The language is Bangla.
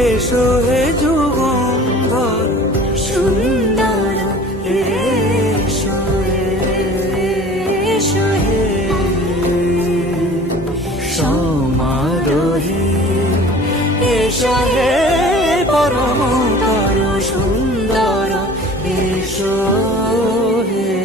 এসো হে যুগম্বর সুন্দর এসো এসো হে। সমারোহী এসো হে পরম তর সুন্দর এসো হে।